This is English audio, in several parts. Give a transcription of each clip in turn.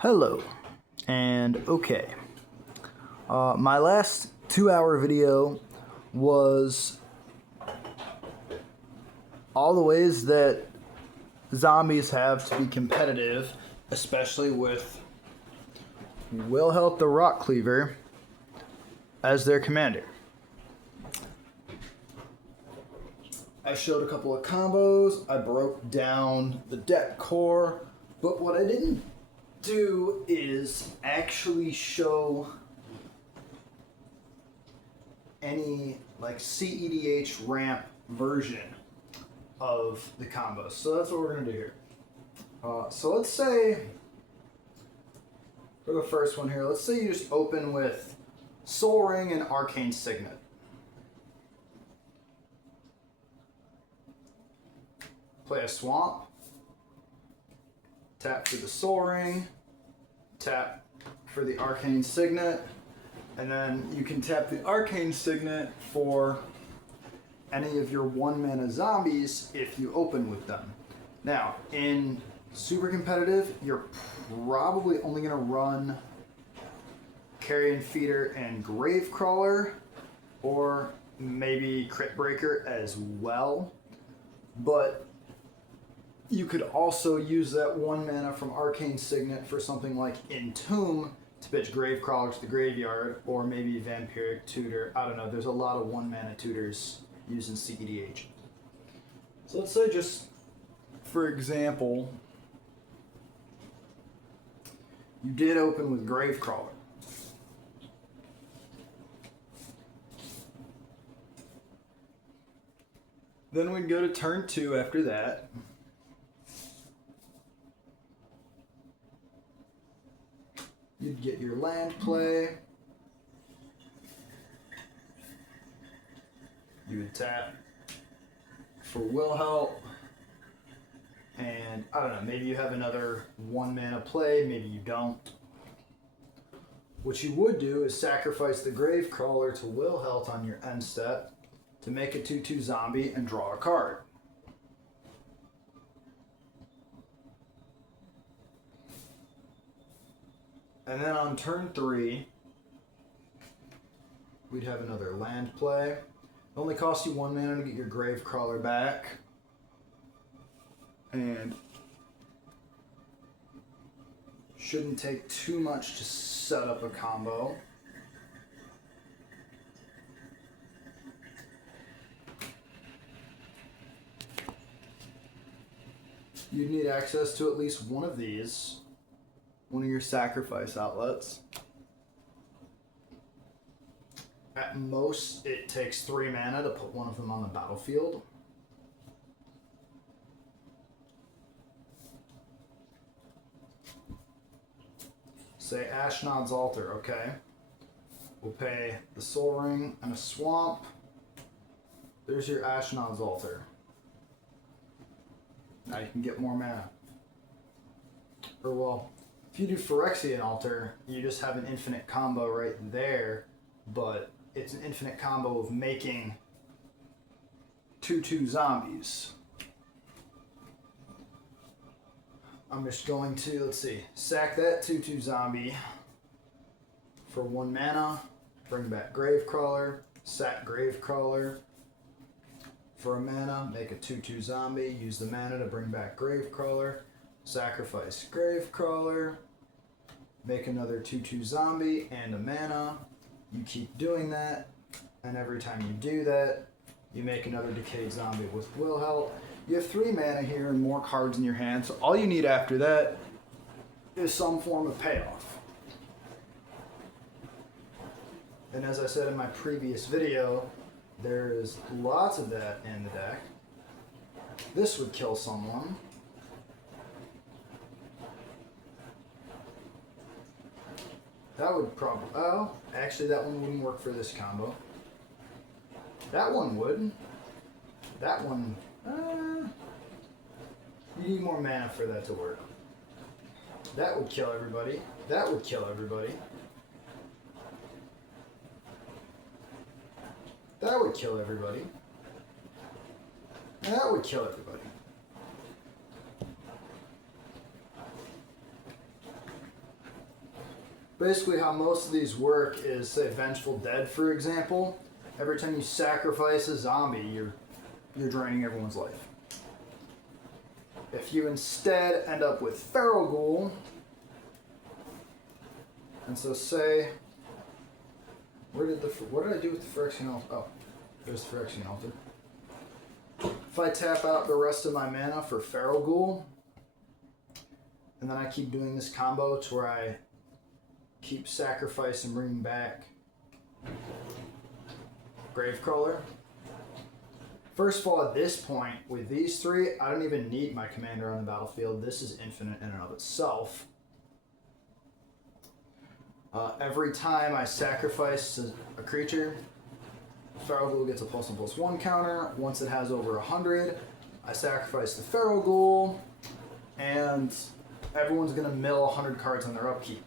Hello, and okay. My last 2-hour video was all the ways that zombies have to be competitive, especially with Wilhelt the Rock Cleaver as their commander. I showed a couple of combos, I broke down the deck core, but what I didn't do is actually show any like CEDH ramp version of the combos. So that's what we're going to do here. So let's say, for the first one here, let's say you just open with Soul Ring and Arcane Signet. Play a Swamp. Tap for the Soul Ring, tap for the Arcane Signet, and then you can tap the Arcane Signet for any of your 1-mana zombies if you open with them. Now, in super competitive, you're probably only going to run Carrion Feeder and Gravecrawler, or maybe Crit Breaker as well, but you could also use that 1 mana from Arcane Signet for something like Entomb to pitch Gravecrawler to the graveyard, or maybe Vampiric Tutor. I don't know, there's a lot of 1 mana tutors used in CEDH. So let's say, just for example, you did open with Gravecrawler. Then we'd go to turn 2 after that. You'd get your land play. You would tap for Wilhelt. And I don't know, maybe you have another 1 mana play, maybe you don't. What you would do is sacrifice the Gravecrawler to Wilhelt on your end step to make a 2/2 zombie and draw a card. And then on turn 3, we'd have another land play. It only costs you 1 mana to get your Gravecrawler back. And shouldn't take too much to set up a combo. You'd need access to at least one of these. One of your sacrifice outlets. At most, it takes 3 mana to put one of them on the battlefield. Say Ashnod's Altar, okay. We'll pay the Soul Ring and a Swamp. There's your Ashnod's Altar. Now you can get more mana. Or well, if you do Phyrexian Altar, you just have an infinite combo right there, but it's an infinite combo of making 2/2 zombies. I'm just going to, let's see, sack that 2/2 zombie for 1 mana, bring back Gravecrawler, sack Gravecrawler for a mana, make a 2/2 zombie, use the mana to bring back Gravecrawler, sacrifice Gravecrawler, make another 2/2 zombie and a mana. You keep doing that, and every time you do that, you make another decayed zombie with Wilhelt. You have 3 mana here and more cards in your hand, so all you need after that is some form of payoff. And as I said in my previous video, there is lots of that in the deck. This would kill someone. That would probably, oh, actually that one wouldn't work for this combo. That one would. That one, you need more mana for that to work. That would kill everybody. That would kill everybody. That would kill everybody. And that would kill everybody. Basically how most of these work is, say, Vengeful Dead, for example. Every time you sacrifice a zombie, you're draining everyone's life. If you instead end up with Feral Ghoul, and so say, what did I do with the Phyrexian Altar? Oh, there's the Phyrexian Altar. If I tap out the rest of my mana for Feral Ghoul, and then I keep doing this combo to where I keep sacrifice and bringing back Gravecrawler. First of all, at this point, with these three, I don't even need my commander on the battlefield. This is infinite in and of itself. Every time I sacrifice a creature, Feral Ghoul gets a +1/+1 counter. Once it has over 100, I sacrifice the Feral Ghoul, and everyone's going to mill 100 cards on their upkeep.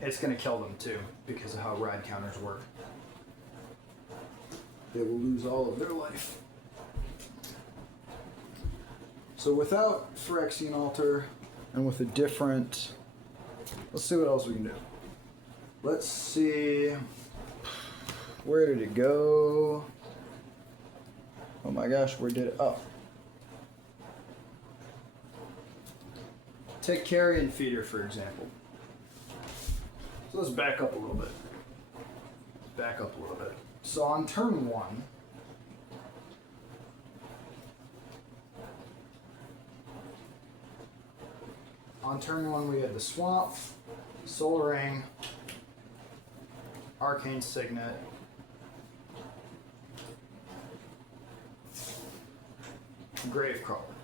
It's going to kill them too, because of how rad counters work. They will lose all of their life. So without Phyrexian Altar, and with a different... Let's see what else we can do. Let's see... Where did it go? Oh my gosh, where did it... Oh. Take Carrion Feeder, for example. So let's back up a little bit. So on turn 1, we had the Swamp, Soul Ring, Arcane Signet, Gravecrawler.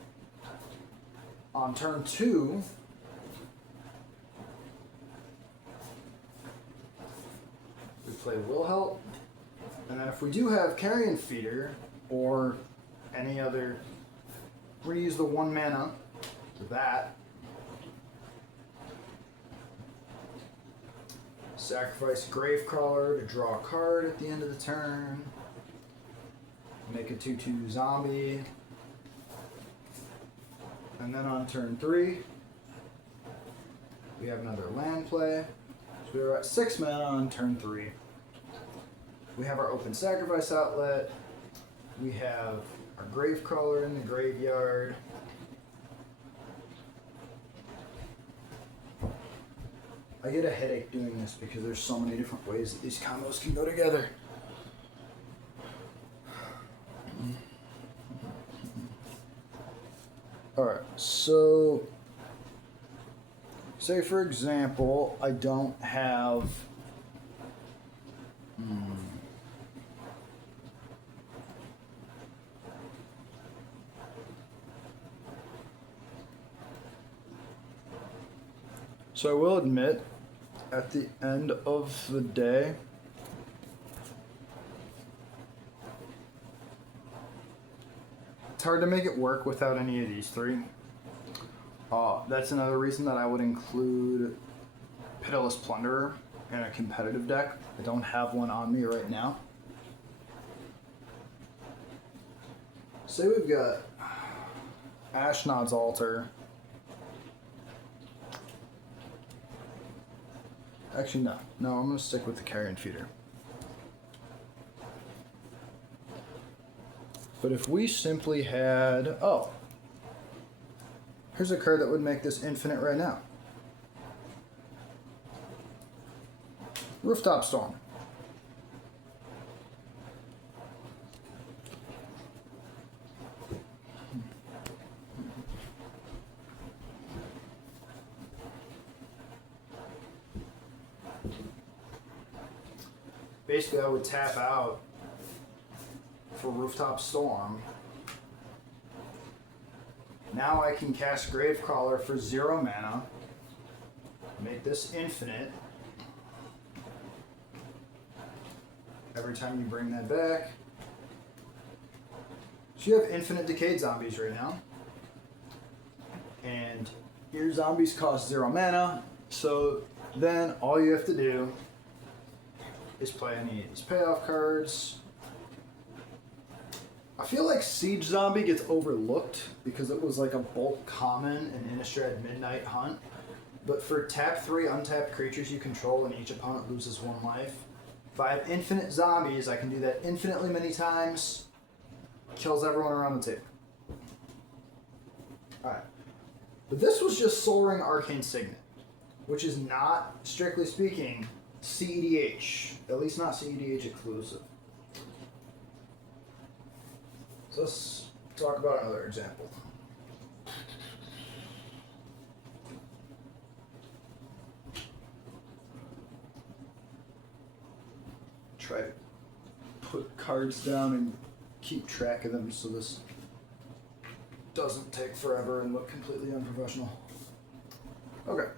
On turn 2, we play Wilhelt, and then if we do have Carrion Feeder or any other, we're going to use the 1 mana for that. Sacrifice Gravecrawler to draw a card at the end of the turn. Make a 2/2 zombie. And then on turn 3, we have another land play. So we're at 6 mana on turn 3. We have our open sacrifice outlet. We have our Gravecrawler in the graveyard. I get a headache doing this because there's so many different ways that these combos can go together. Alright, so say for example, I don't have So I will admit, at the end of the day, it's hard to make it work without any of these three. That's another reason that I would include Pitiless Plunderer in a competitive deck. I don't have one on me right now. Say we've got Ashnod's Altar. Actually, no, I'm going to stick with the Carrion Feeder. But if we simply had, here's a card that would make this infinite right now. Rooftop Storm. Basically, I would tap out for Rooftop Storm. Now I can cast Gravecrawler for 0 mana, make this infinite. Every time you bring that back. So you have infinite decayed zombies right now. And your zombies cost 0 mana, so then all you have to do is play any of these payoff cards. I feel like Siege Zombie gets overlooked because it was like a bulk common in Innistrad Midnight Hunt. But for tap 3 untapped creatures you control and each opponent loses 1 life, if I have infinite zombies, I can do that infinitely many times. Kills everyone around the table. Alright. But this was just Soul Ring Arcane Signet, which is not, strictly speaking, CEDH. At least not CEDH exclusive. So let's talk about another example. Try to put cards down and keep track of them so this doesn't take forever and look completely unprofessional. Okay.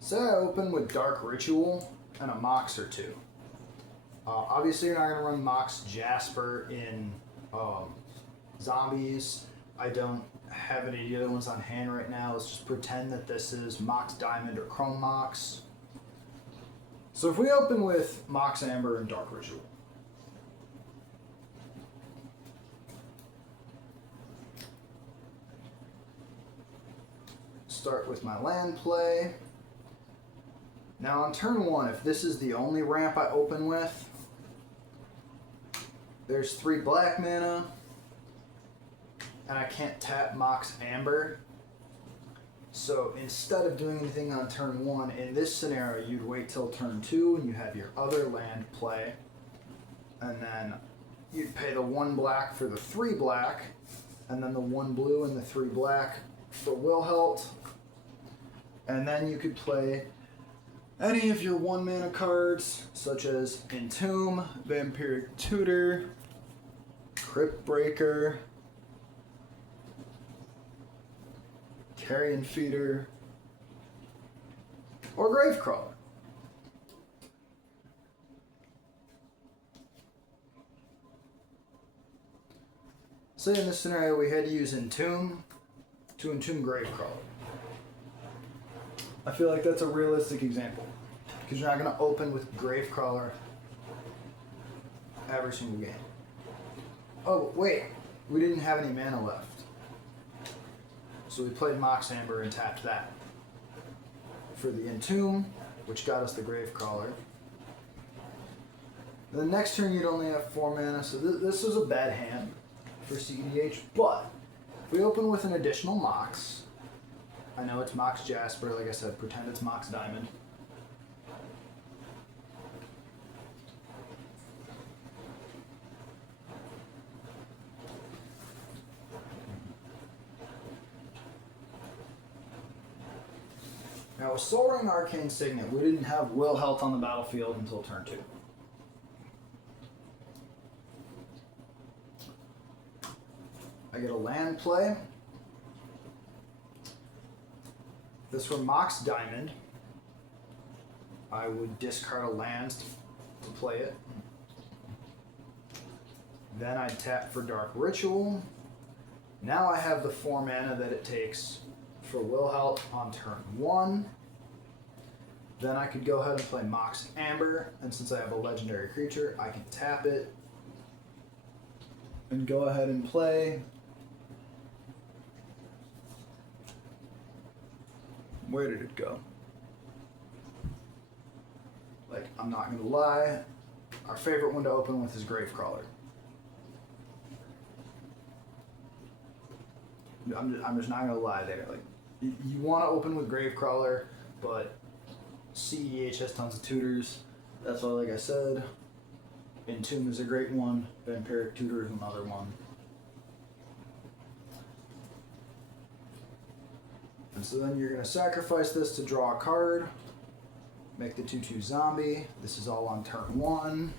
Say I open with Dark Ritual and a Mox or 2. Obviously you're not going to run Mox Jasper in zombies. I don't have any of the other ones on hand right now. Let's just pretend that this is Mox Diamond or Chrome Mox. So if we open with Mox Amber and Dark Ritual, start with my land play. Now on turn 1, if this is the only ramp I open with, there's 3 black mana, and I can't tap Mox Amber. So instead of doing anything on turn 1, in this scenario, you'd wait till turn 2 and you have your other land play. And then you'd pay the 1 black for the 3 black, and then the 1 blue and the 3 black for Wilhelt. And then you could play any of your 1 mana cards, such as Entomb, Vampiric Tutor, Crypt Breaker, Carrion Feeder, or Gravecrawler. Say in this scenario we had to use Entomb to Entomb Gravecrawler. I feel like that's a realistic example, because you're not going to open with Gravecrawler every single game. Oh, wait, we didn't have any mana left. So we played Mox Amber and tapped that for the Entomb, which got us the Gravecrawler. The next turn you'd only have 4 mana, so this was a bad hand for CEDH, but if we open with an additional Mox, I know it's Mox Jasper, like I said, pretend it's Mox Diamond. Now with Soul Ring Arcane Signet, we didn't have Wilhelt on the battlefield until turn 2. I get a land play. If this were Mox Diamond, I would discard a land to play it. Then I'd tap for Dark Ritual. Now I have the 4 mana that it takes for Wilhelt on turn 1. Then I could go ahead and play Mox Amber, and since I have a legendary creature, I can tap it and go ahead and play. Where did it go? Like, I'm not gonna lie, our favorite one to open with is Gravecrawler. I'm just not gonna lie there. Like, you want to open with Gravecrawler, but CEDH has tons of tutors. That's why, like I said, Entomb is a great one. Vampiric Tutor is another one. And so then you're going to sacrifice this to draw a card. Make the 2/2 zombie. This is all on turn 1.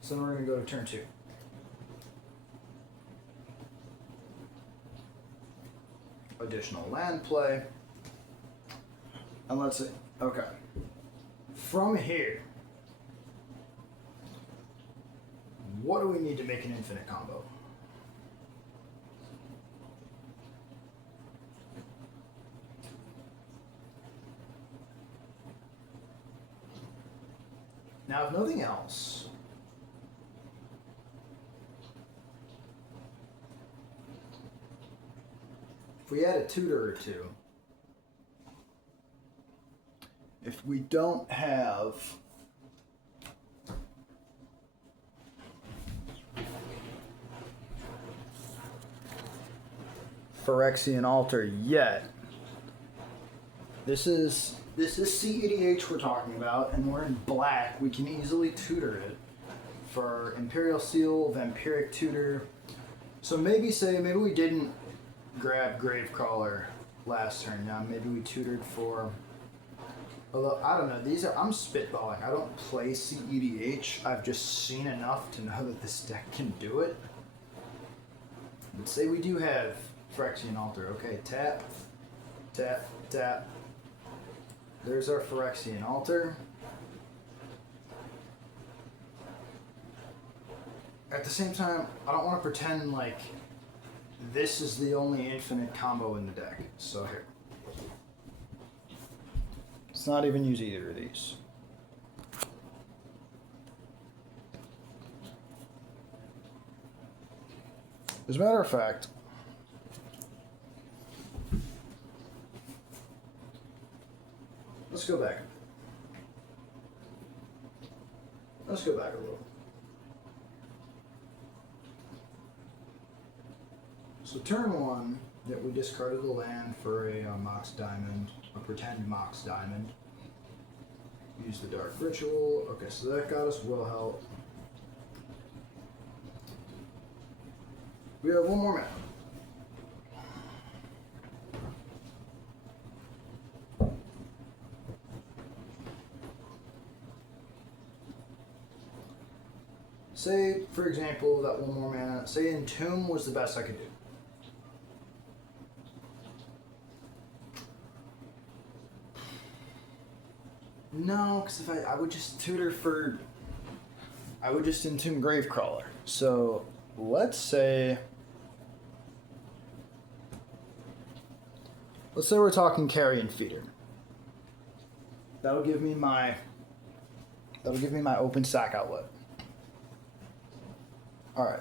So then we're going to go to turn 2. Additional land play. And let's see. Okay. From here, what do we need to make an infinite combo? Now, if nothing else, if we add a tutor or two, if we don't have Phyrexian altar yet, this is CEDH we're talking about, and we're in black. We can easily tutor it for Imperial Seal, Vampiric Tutor. So maybe we didn't grab Gravecrawler last turn. Now maybe we tutored for. Although I don't know, I'm spitballing. I don't play CEDH. I've just seen enough to know that this deck can do it. Let's say we do have Phyrexian Altar. Okay, tap, tap, tap. There's our Phyrexian Altar. At the same time, I don't want to pretend like this is the only infinite combo in the deck. So here. Let's not even use either of these. As a matter of fact, let's go back. Let's go back a little. So turn one, that we discarded the land for a Mox Diamond, a pretend Mox Diamond. Use the Dark Ritual. Okay, so that got us Wilhelt. We have one more mana. Say, for example, that one more mana, say Entomb was the best I could do. No, because if I would just tutor for, I would just Entomb Gravecrawler. So let's say we're talking Carrion Feeder. That'll give me my open sack outlet. All right.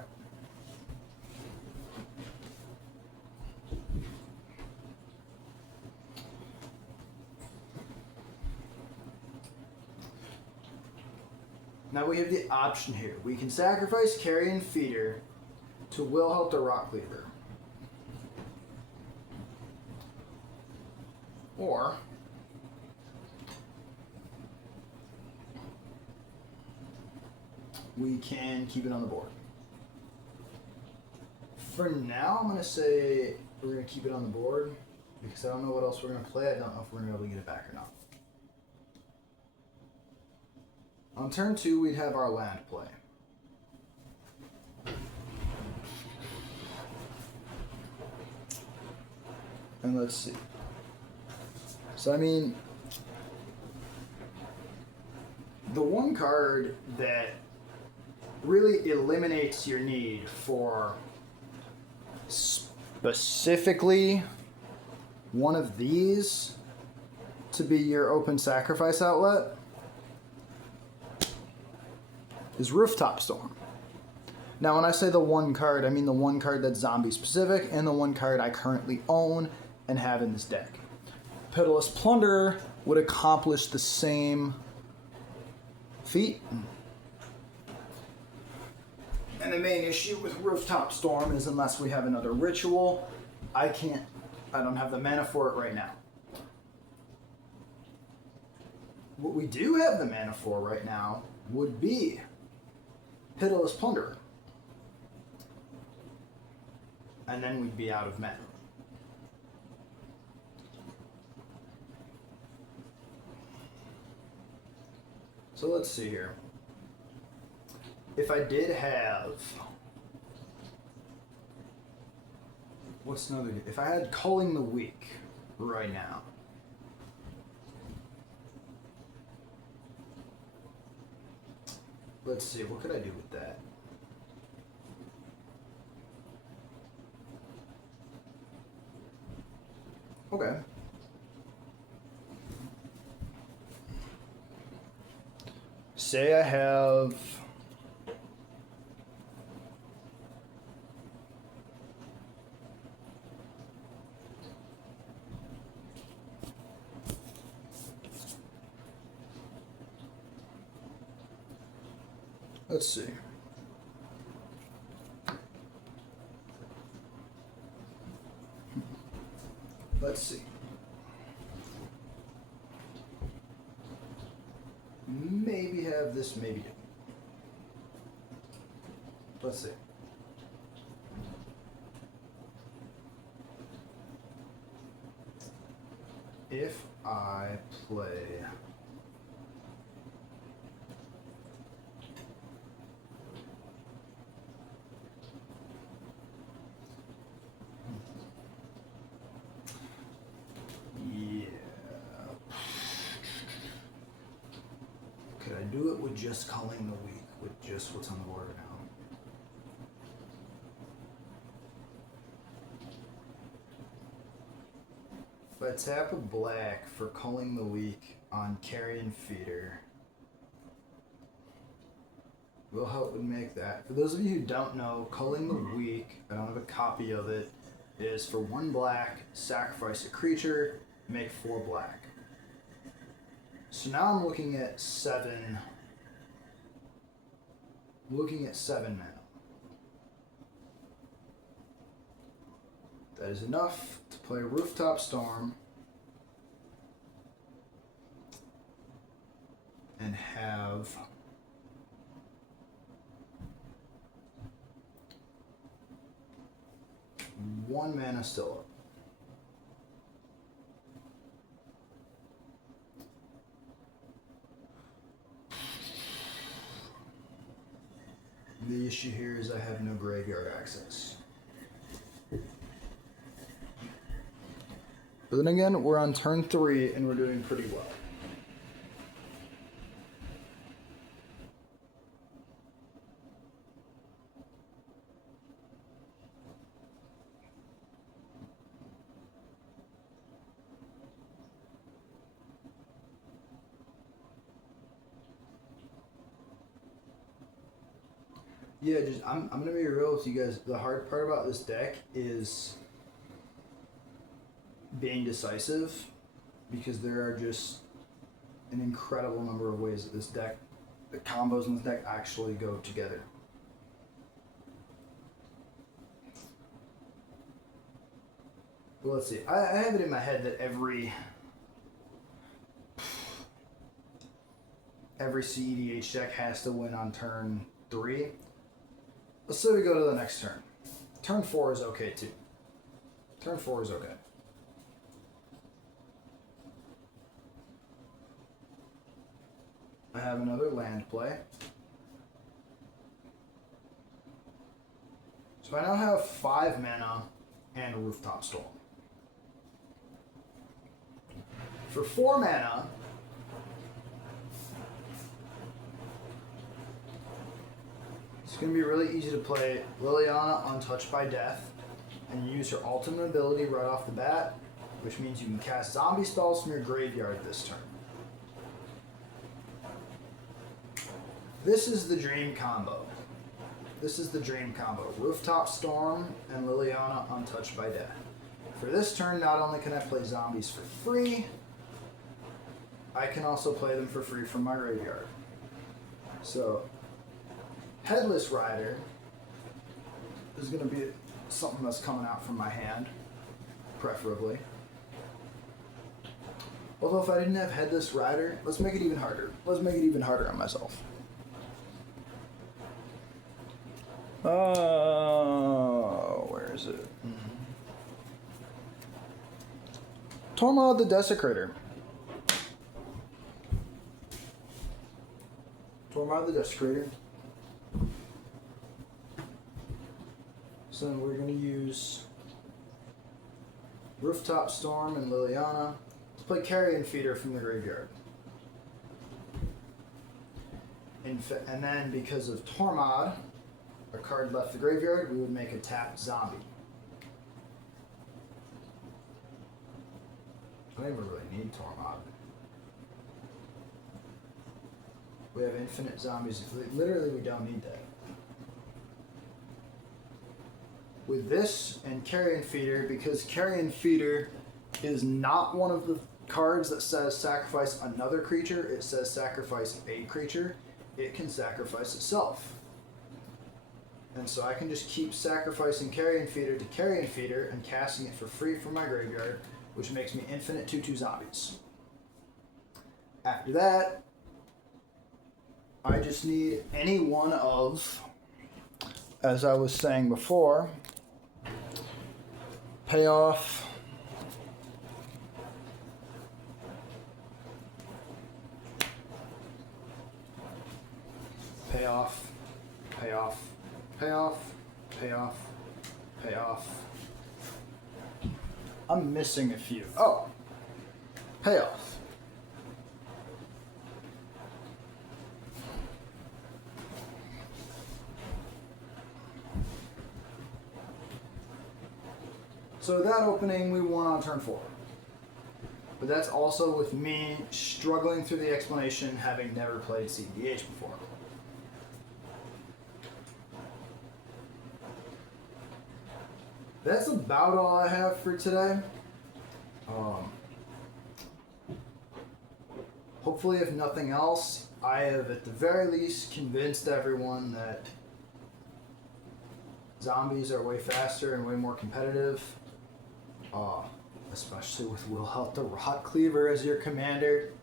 Now we have the option here. We can sacrifice Carrion Feeder to Wilhelt the Rockleaver. Or we can keep it on the board. For now, I'm going to say we're going to keep it on the board because I don't know what else we're going to play. I don't know if we're going to be able to get it back or not. On turn two, we'd have our land play. And let's see. So, I mean, the one card that really eliminates your need for specifically one of these to be your open sacrifice outlet is Rooftop Storm. Now, when I say the one card, I mean the one card that's zombie specific and the one card I currently own and have in this deck. Pitiless Plunderer would accomplish the same feat. And the main issue with Rooftop Storm is unless we have another ritual, I don't have the mana for it right now. What we do have the mana for right now would be Pitiless Plunderer. And then we'd be out of mana. So let's see here. If I did have, what's another? If I had Culling the Weak right now, let's see, what could I do with that? Okay. Say I have let's see. Let's see. Maybe have this, maybe don't. Let's see. If I play could I do it with just culling the weak, with just what's on the board now? If I tap a black for culling the weak on carrion feeder, wilhelt would make that. For those of you who don't know, culling the weak, I don't have a copy of it, is for 1 black, sacrifice a creature, make 4 black. So now I'm looking at 7. Mana. That is enough to play Rooftop Storm and have one mana still up. The issue here is I have no graveyard access. But then again, we're on turn 3 and we're doing pretty well. Yeah, I'm gonna be real with you guys. The hard part about this deck is being decisive, because there are just an incredible number of ways that the combos in this deck actually go together. Well, let's see. I have it in my head that every CEDH deck has to win on turn 3. Let's say we go to the next turn. Turn 4 is okay too. Turn 4 is okay. I have another land play. So I now have 5 mana and a Rooftop Storm. For 4 mana, it's going to be really easy to play Liliana Untouched by Death, and you use her ultimate ability right off the bat, which means you can cast zombie spells from your graveyard this turn. This is the dream combo. Rooftop Storm and Liliana Untouched by Death. For this turn, not only can I play zombies for free, I can also play them for free from my graveyard. So, Headless Rider is going to be something that's coming out from my hand, preferably. Although if I didn't have Headless Rider, let's make it even harder. Let's make it even harder on myself. Where is it? Tormod the Desecrator. So then we're going to use Rooftop Storm and Liliana to play Carrion Feeder from the graveyard. And then because of Tormod, a card left the graveyard, we would make a tapped zombie. I don't even really need Tormod. We have infinite zombies. Literally, we don't need that. With this and Carrion Feeder, because Carrion Feeder is not one of the cards that says sacrifice another creature, it says sacrifice a creature, it can sacrifice itself. And so I can just keep sacrificing Carrion Feeder to Carrion Feeder and casting it for free from my graveyard, which makes me infinite 2/2 zombies. After that, I just need any one of, as I was saying before, payoff, payoff, payoff, payoff, payoff, payoff. I'm missing a few. Oh, payoff. So that opening we won on turn 4. But that's also with me struggling through the explanation, having never played CEDH before. That's about all I have for today. Hopefully, if nothing else, I have at the very least convinced everyone that zombies are way faster and way more competitive. Especially with Wilhelt the Rot Cleaver as your commander.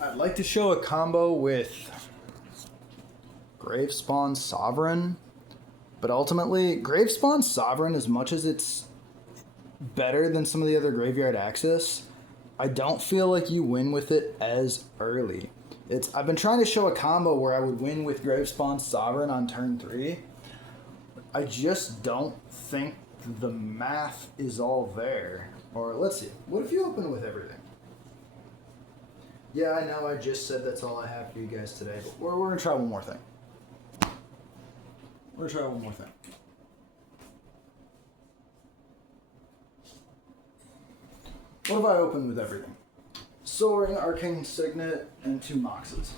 I'd like to show a combo with Gravespawn Sovereign, but ultimately, Gravespawn Sovereign, as much as it's better than some of the other graveyard access, I don't feel like you win with it as early. I've been trying to show a combo where I would win with Gravespawn Sovereign on turn 3. I just don't think the math is all there. Or let's see, what if you open with everything? Yeah, I know I just said that's all I have for you guys today, but we're going to try one more thing. We're going to try one more thing. What if I open with everything? Soaring, Arcane Signet, and 2 Moxes.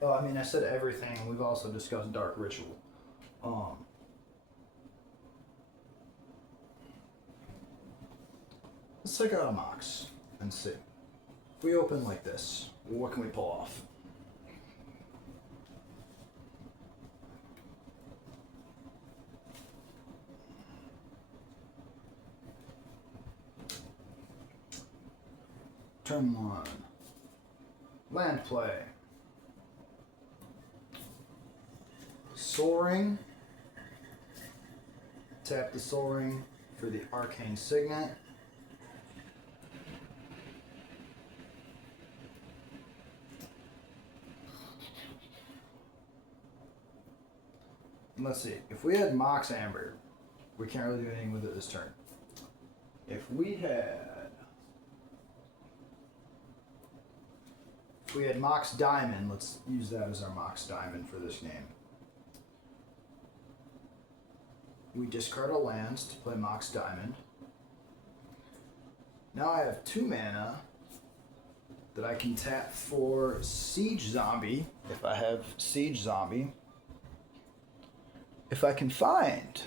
Oh, I mean, I said everything. We've also discussed Dark Ritual. Let's take out a Mox and see. If we open like this, what can we pull off? Turn 1. Land play. Soaring. Tap the Soaring for the Arcane Signet. And let's see. If we had Mox Amber, we can't really do anything with it this turn. If we had Mox Diamond, let's use that as our Mox Diamond for this game. We discard a lands to play Mox Diamond. Now I have 2 mana that I can tap for Siege Zombie, if I have Siege Zombie. If I can find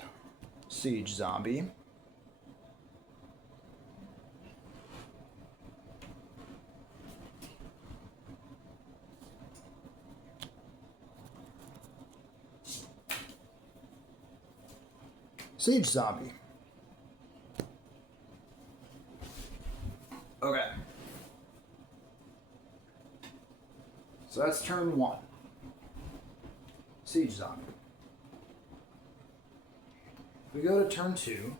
Siege Zombie, Siege Zombie. Okay. So that's turn 1. Siege Zombie. We go to turn 2.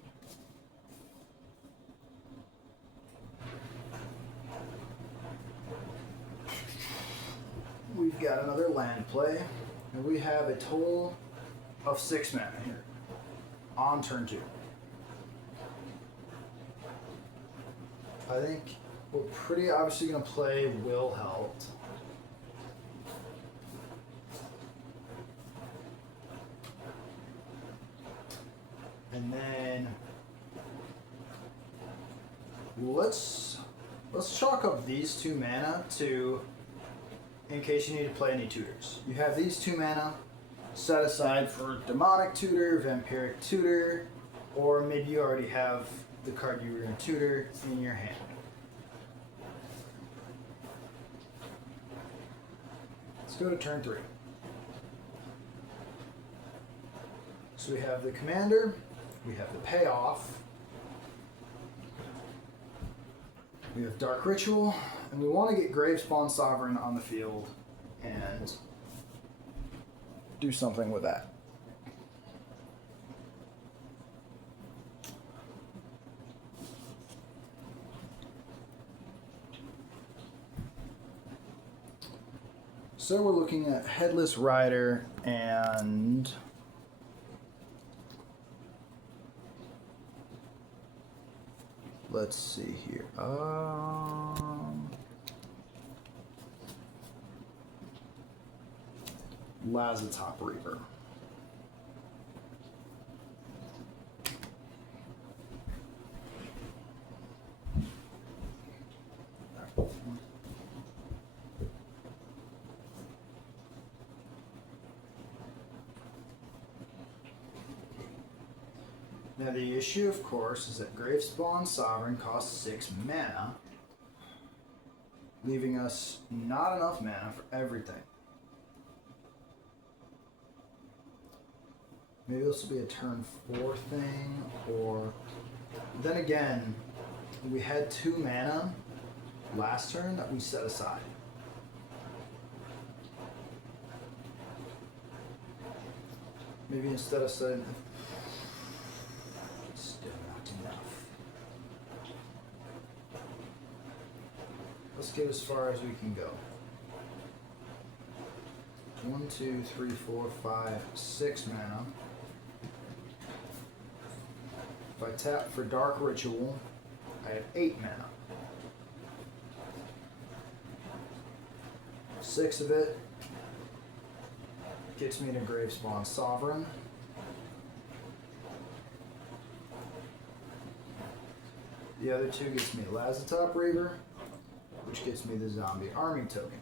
We've got another land play, and we have a total of 6 mana here on turn 2. I think we're pretty obviously going to play wilhelt. And then let's chalk up these 2 mana to, in case you need to play any tutors. You have these 2 mana set aside for demonic tutor, vampiric tutor, or maybe you already have the card you were going to tutor in your hand. Let's go to turn 3. So we have the commander, we have the payoff, we have Dark Ritual, and we want to get Gravespawn Sovereign on the field and do something with that. So we're looking at Headless Rider and let's see here. Lazatop Reaver. Now the issue, of course, is that Gravespawn Sovereign costs 6 mana, leaving us not enough mana for everything. Maybe this will be a turn 4 thing, or then again, we had 2 mana last turn that we set aside. Maybe instead of setting, still not enough. Let's get as far as we can go. 1, 2, 3, 4, 5, 6 mana. If I tap for Dark Ritual, I have 8 mana. 6 of it gets me to Gravespawn Sovereign. The other 2 gets me Lazatop Reaver, which gets me the Zombie Army token.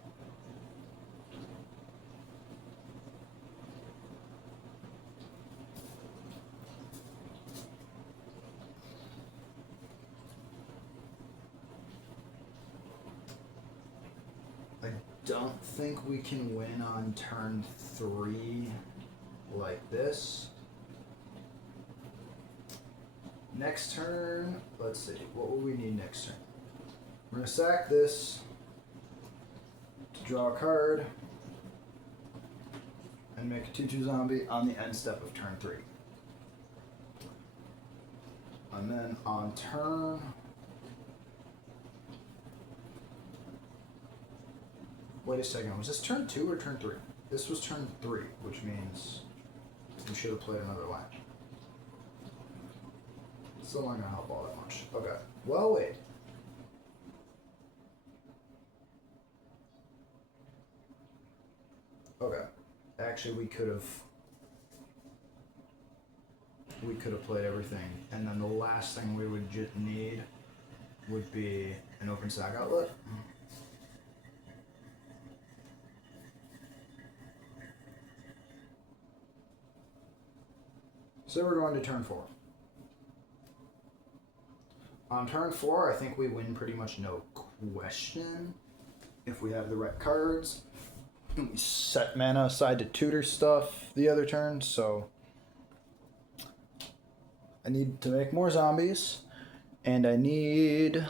I don't think we can win on turn 3 like this. Next turn, let's see, what will we need next turn? We're going to sack this to draw a card and make a 2/2 zombie on the end step of turn 3. And then on turn... Wait a second, was this turn 2 or turn 3? This was turn 3, which means we should have played another line. Still not going to help all that much. Okay, well, wait. Okay, actually we could have played everything, and then the last thing we would need would be an open sack outlet. So we're going to turn 4. On turn 4, I think we win pretty much no question if we have the right cards. We set mana aside to tutor stuff the other turn, so I need to make more zombies, and I need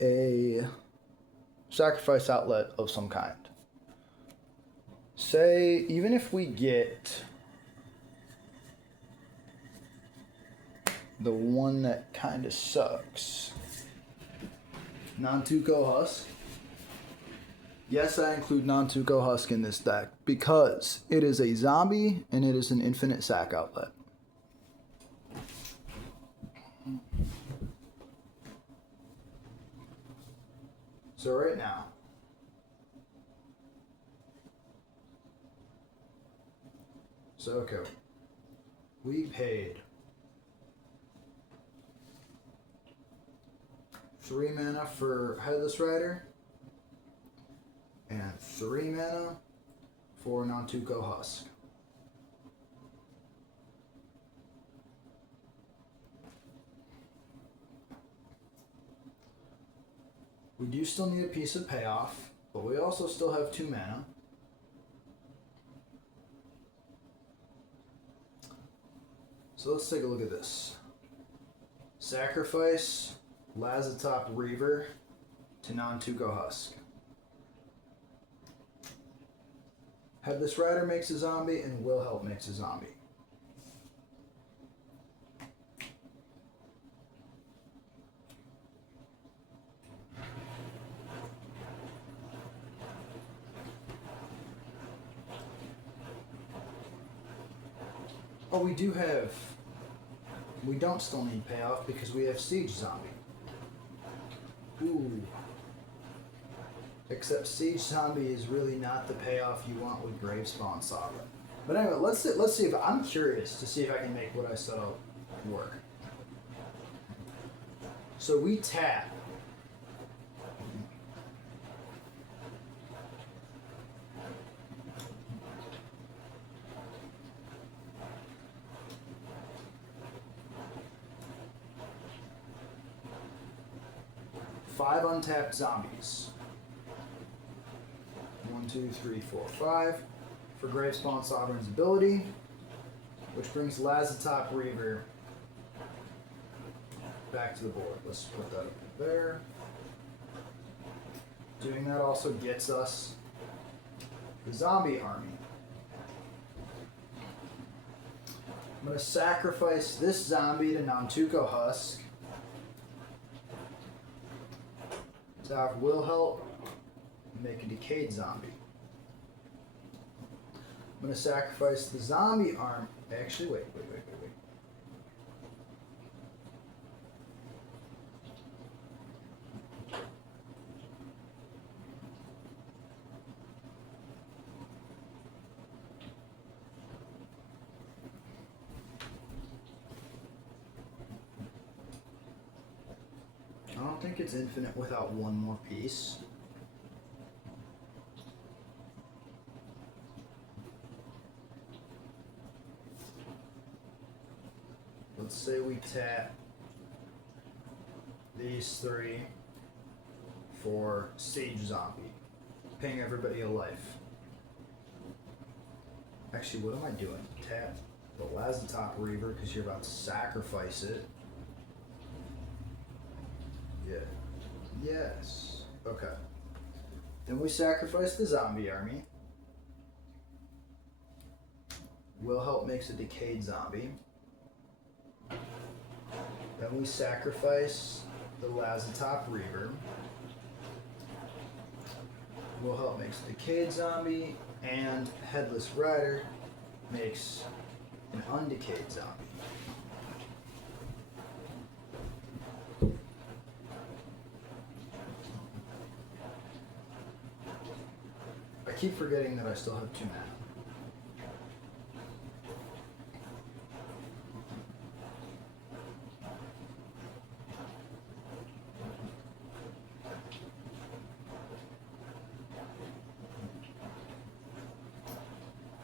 a sacrifice outlet of some kind. Say, even if we get the one that kind of sucks, Non-Tuco Husk. Yes, I include Non-Tuco Husk in this deck because it is a zombie and it is an infinite sack outlet. So right now, okay, we paid 3 mana for Headless Rider and 3 mana for Nantuko Husk. We do still need a piece of payoff, but we also still have 2 mana. So let's take a look at this. Sacrifice Lazatop Reaver to Nantuko Husk. Headless Rider makes a zombie, and Wilhelt makes a zombie. Oh, we don't still need payoff because we have Siege Zombie. Ooh. Except Siege Zombie is really not the payoff you want with Gravespawn Sovereign. But anyway, let's see if I'm curious to see if I can make what I set up work. So we tap. Five untapped zombies. 1, 2, 3, 4, 5 for Gravespawn Sovereign's ability, which brings Lazatop Reaver back to the board. Let's put that up there. Doing that also gets us the zombie army. I'm going to sacrifice this zombie to Nantuko Husk. Tap Wilhelt, make a decayed zombie. I'm going to sacrifice the zombie arm. Actually, wait. I don't think it's infinite without one more piece. Let's say we tap these 3 for Siege Zombie. Paying everybody a life. Actually, what am I doing? Tap the Lazatop Reaver because you're about to sacrifice it. Yeah. Yes. Okay. Then we sacrifice the zombie army. Wilhelt makes a decayed zombie. Then we sacrifice the Lazatop Reaver. Wilhelt makes a decayed zombie, and Headless Rider makes an undecayed zombie. I keep forgetting that I still have 2 mana.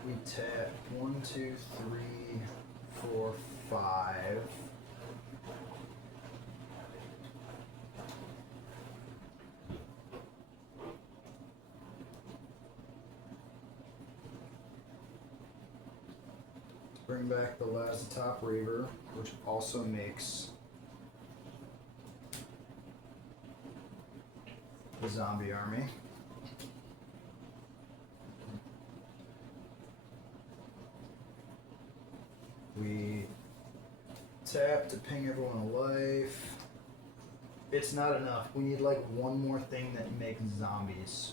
We tap 1, 2, 3, 4, 5. Bring back the Lazatop Reaver, which also makes the zombie army. We tap to ping everyone a life. It's not enough. We need like one more thing that makes zombies.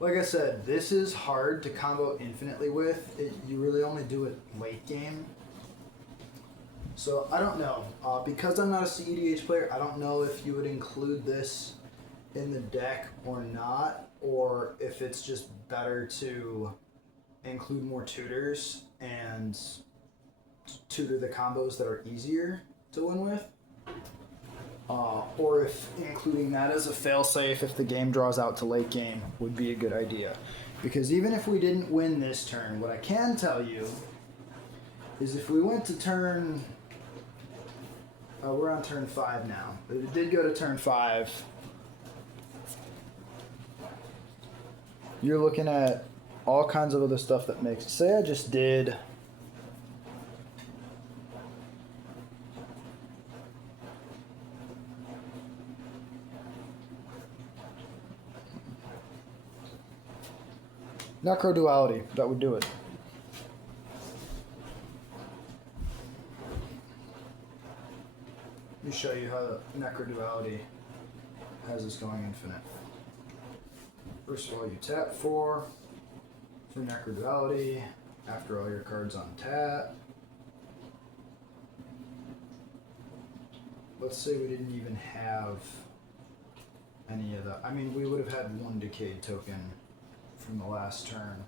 Like I said, this is hard to combo infinitely with. You really only do it late game. So I don't know. Because I'm not a CEDH player, I don't know if you would include this in the deck or not, or if it's just better to include more tutors and tutor the combos that are easier to win with. Or if including that as a failsafe if the game draws out to late game would be a good idea. Because even if we didn't win this turn, what I can tell you is if we went to turn... we're on turn 5 now. But it did go to turn 5. You're looking at all kinds of other stuff that makes... Say I just did... Necroduality, that would do it. Let me show you how Necroduality has this going infinite. First of all, you tap 4 for Necroduality after all your cards on tap. Let's say we didn't even have any of that. I mean, we would have had 1 Decayed token from the last turn.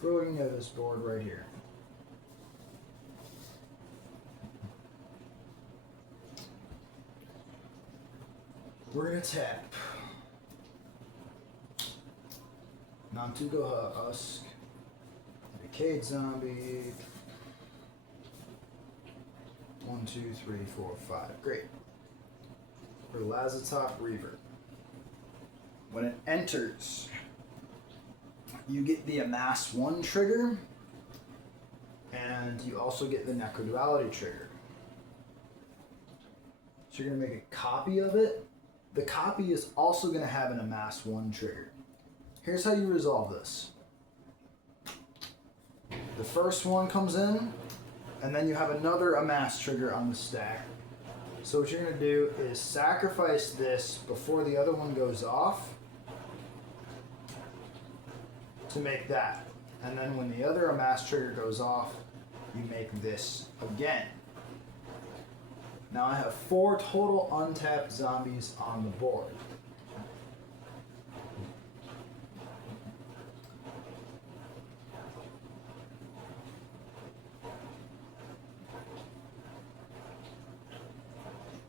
We're looking at this board right here. We're gonna tap Nantugo Husk, Decayed Zombie. 1, 2, 3, 4, 5. Great. For Lazatop Reaver. When it enters, you get the Amass 1 trigger, and you also get the Necroduality trigger. So you're going to make a copy of it. The copy is also going to have an Amass 1 trigger. Here's how you resolve this. The first one comes in, and then you have another Amass trigger on the stack. So what you're going to do is sacrifice this before the other one goes off to make that. And then when the other Amass trigger goes off, you make this again. Now I have 4 total untapped zombies on the board.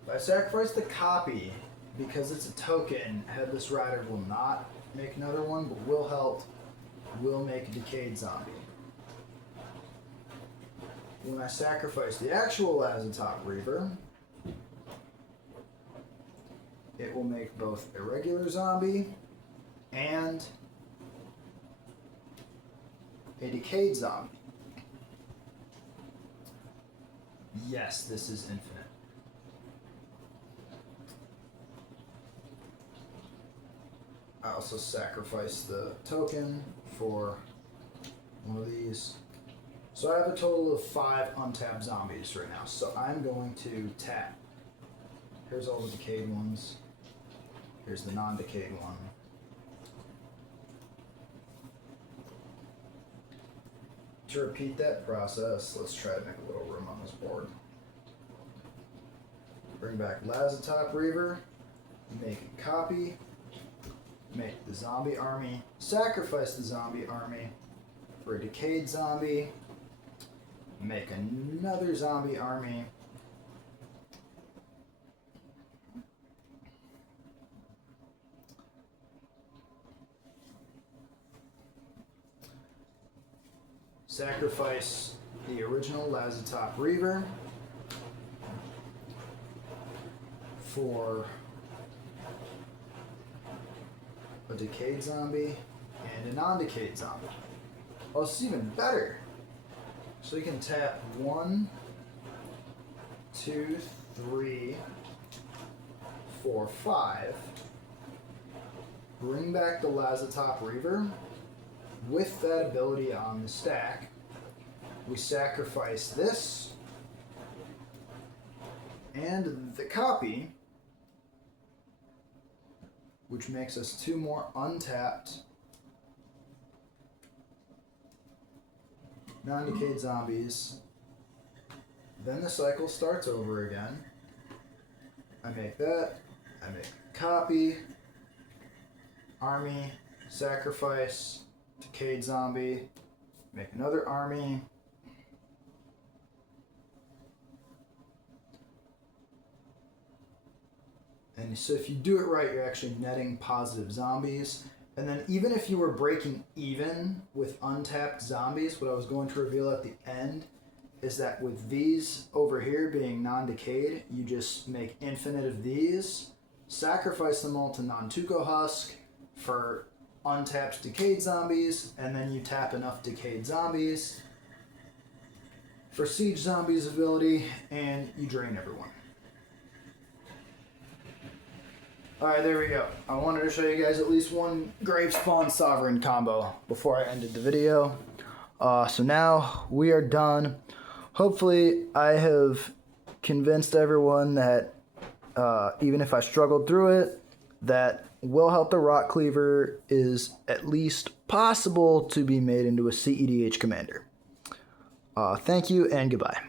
If I sacrifice the copy, because it's a token, Headless Rider will not make another one, but wilhelt will make a Decayed Zombie. When I sacrifice the actual Lazatop Reaver, it will make both a regular zombie and a Decayed Zombie. Yes, this is infinite. I also sacrifice the token for one of these. So I have a total of 5 untapped zombies right now. So I'm going to tap. Here's all the decayed ones. Here's the non-decayed one. To repeat that process, let's try to make a little room on this board. Bring back Lazatop Reaver, make a copy, make the zombie army, sacrifice the zombie army for a decayed zombie, make another zombie army, sacrifice the original Lazatop Reaver for a decayed zombie and a non-decayed zombie. Oh, this is even better. So you can tap 1, 2, 3, 4, 5. Bring back the Lazatop Reaver. With that ability on the stack, we sacrifice this and the copy, which makes us 2 more untapped non-decayed zombies. Then the cycle starts over again. I make that, I make copy, army, sacrifice, decayed zombie, make another army, and so if you do it right, you're actually netting positive zombies. And then even if you were breaking even with untapped zombies, what I was going to reveal at the end is that with these over here being non-decayed, you just make infinite of these, sacrifice them all to non-Tuco Husk for untapped decayed zombies, and then you tap enough decayed zombies for Siege Zombies ability, and you drain everyone. Alright, there we go. I wanted to show you guys at least one Grave Spawn Sovereign combo before I ended the video. So now we are done. Hopefully I have convinced everyone that even if I struggled through it, that Wilhelt the Rock Cleaver is at least possible to be made into a CEDH commander. Thank you and goodbye.